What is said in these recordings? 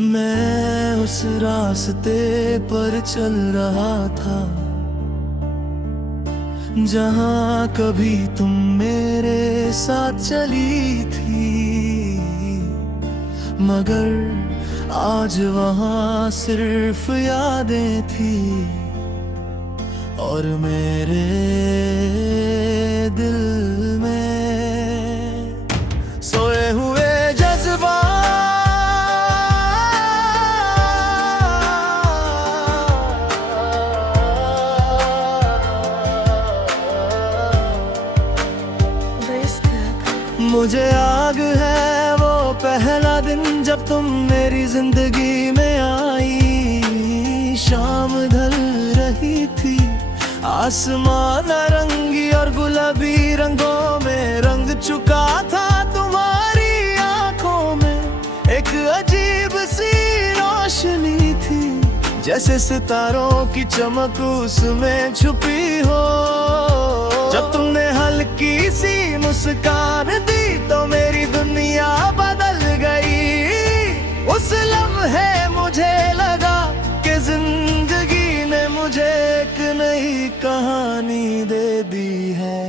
मैं उस रास्ते पर चल रहा था जहाँ कभी तुम मेरे साथ चली थी, मगर आज वहाँ सिर्फ यादें थी और मेरे दिल में सोए हुए जज्बात। मुझे याद है वो पहला दिन जब तुम मेरी जिंदगी में आई। शाम ढल रही थी, आसमान नारंगी और गुलाबी रंगों में रंग चुका था। तुम्हारी आंखों में एक अजीब सी रोशनी थी, जैसे सितारों की चमक उसमें छुपी हो। जब तुमने हल्की सी मुस्कान दी तो मेरी दुनिया बदल गई। उस लम्हे मुझे लगा कि जिंदगी ने मुझे एक नई कहानी दे दी है।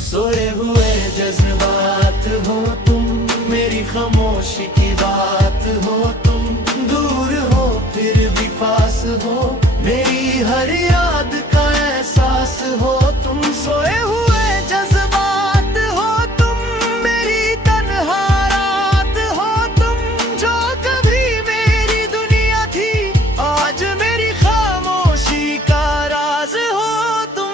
सोए हुए जज्बात हो तुम, मेरी खामोशी की बात हो तुम। दूर हो फिर भी पास हो, मेरी हर याद का एहसास हो तुम। सोए हुए जज्बात हो तुम, मेरी तन्हा रात हो तुम। जो कभी मेरी दुनिया थी, आज मेरी खामोशी का राज हो तुम।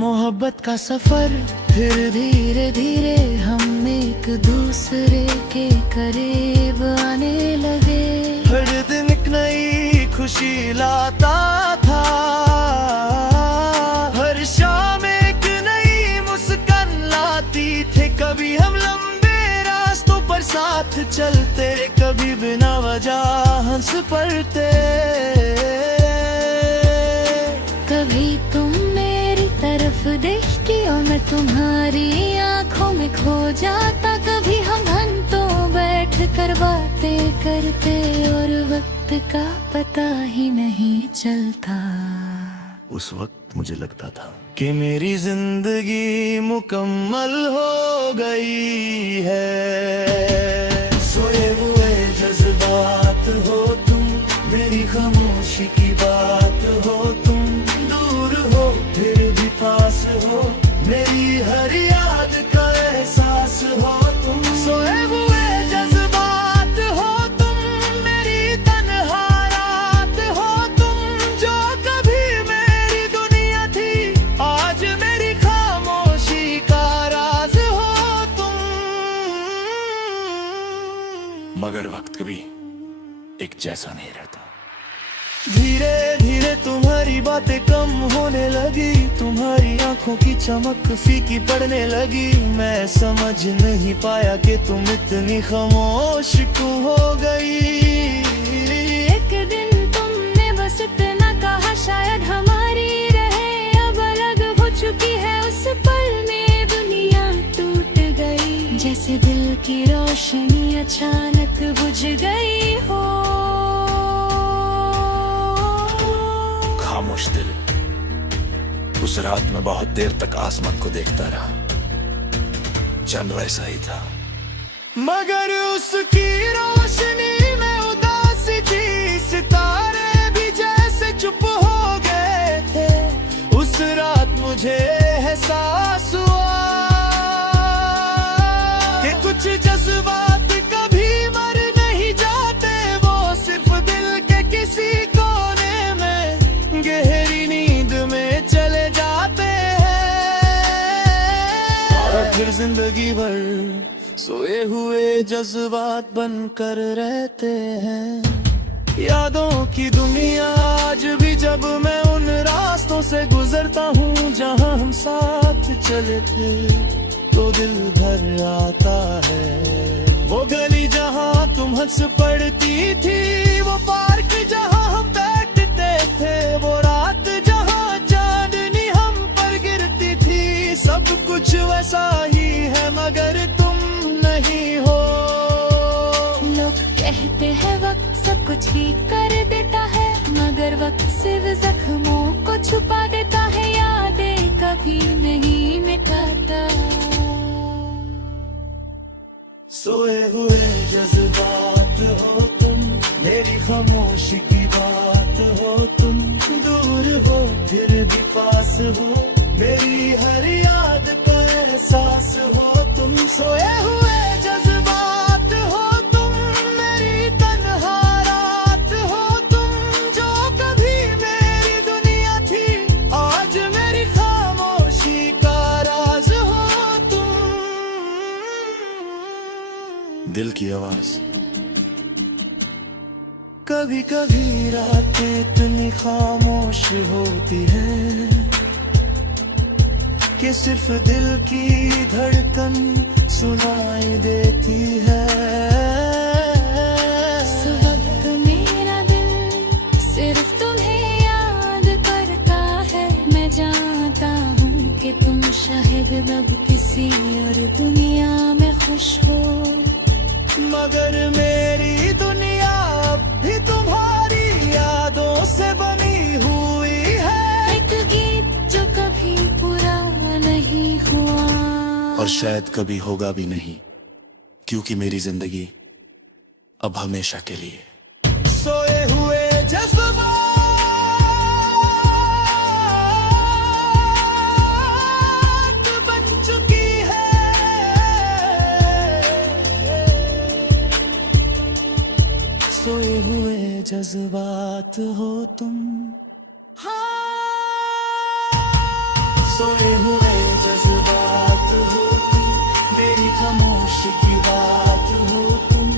मोहब्बत का सफर फिर धीरे धीरे हम एक दूसरे के करीब आने लगे। हर दिन एक नई खुशी लाता था, हर शाम एक नई मुस्कान लाती थे। कभी हम लंबे रास्तों पर साथ चलते, कभी बिना वजह हंस पड़ते। कभी तुम मेरी तरफ देखती और मैं तुम्हारी आंखों में खो जाता। कभी हम घंटों बैठ कर बातें करते और वक्त का पता ही नहीं चलता। उस वक्त मुझे लगता था कि मेरी जिंदगी मुकम्मल हो गई है। सोए हुए जज्बात हो तुम, मेरी खामोशी की बात हो तुम। दूर हो फिर भी पास हो, मेरी हर याद का एहसास हो तुम। सोए हुए जज्बात हो तुम, मेरी तन्हा रात हो तुम। जो कभी मेरी दुनिया थी, आज मेरी खामोशी का राज हो तुम। मगर वक्त कभी एक जैसा नहीं रहता। धीरे धीरे तुम्हारी बातें कम होने लगी, तुम्हारी आंखों की चमक फीकी पड़ने लगी। मैं समझ नहीं पाया कि तुम इतनी खामोश क्यों हो गई। एक दिन तुमने बस इतना कहा, शायद हमारी रहे अब अलग हो चुकी है। उस पल में दुनिया टूट गई, जैसे दिल की रोशनी अचानक बुझ गई हो। खामोश दिल उस रात में बहुत देर तक आसमान को देखता रहा। चंद वैसा ही था, मगर उसकी रोशनी में उदासी थी। सितारे भी जैसे चुप हो गए थे। उस रात मुझे एहसास हुआ कि कुछ जज्बात कभी मर नहीं जाते, वो सिर्फ दिल के किसी कोने में गहरी नींद में चले जाते हैं। और फिर जिंदगी भर सोए हुए जज्बात बनकर रहते हैं। यादों की दुनिया आज भी जब मैं उन रास्तों से गुजरता हूँ जहाँ हम साथ चले थे, तो दिल भर आता है। वो गली जहाँ तुम हंस पड़ती थी, वो पार्क जहाँ हम बैठते थे, वो रात जहाँ चांदनी हम पर गिरती थी। सब कुछ वैसा ही है मगर तुम नहीं हो। लोग कहते हैं वक्त सब कुछ ठीक कर देता है, मगर वक्त सिर्फ जख्मों को छुपा देता है, यादें कभी नहीं मिटाता। सोए हुए जज्बात हो तुम, मेरी खामोशी की बात हो तुम, दूर हो फिर भी पास हो, मेरी हर याद का एहसास हो तुम। सोए हुए जज्बात हो तुम, मेरी तन्हा रात हो तुम, जो कभी मेरी दुनिया थी आज मेरी खामोशी का राज हो तुम। दिल की आवाज। कभी कभी रातें इतनी खामोश होती हैं कि सिर्फ दिल की धड़कन सुनाई देती है। इस वक्त मेरा दिल सिर्फ तुम्हें याद करता है, मैं जानता हूँ कि तुम शायद अब किसी और दुनिया में खुश हो, मगर मेरी दुनिया अब भी तुम्हारी यादों से बनी हुई है। एक गीत जो कभी पूरा नहीं हुआ और शायद कभी होगा भी नहीं, क्योंकि मेरी जिंदगी अब हमेशा के लिए। सोए हुए जज्बात बन चुकी है, सोए हुए जज्बात हो तुम। सोए हुए जज्बात हो तुम, मेरी खामोशी की बात हो तुम,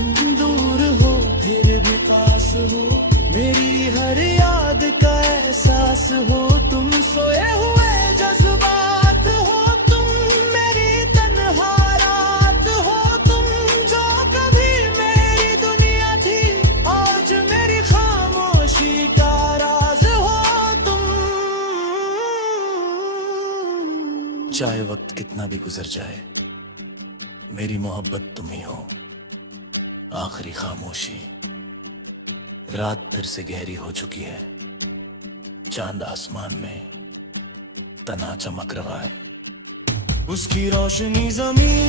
दूर हो फिर भी पास हो, मेरी हर याद का एहसास हो तुम। सोए हुए जज्बात हो तुम, मेरी तन्हा रात हो तुम, जो कभी मेरी दुनिया थी आज मेरी खामोशी का राज हो तुम। चाहे वक्त कितना भी गुजर जाए, मेरी मोहब्बत तुम ही हो। आखिरी खामोशी। रात फिर से गहरी हो चुकी है, चांद आसमान में तना चमक रहा है, उसकी रोशनी जमीन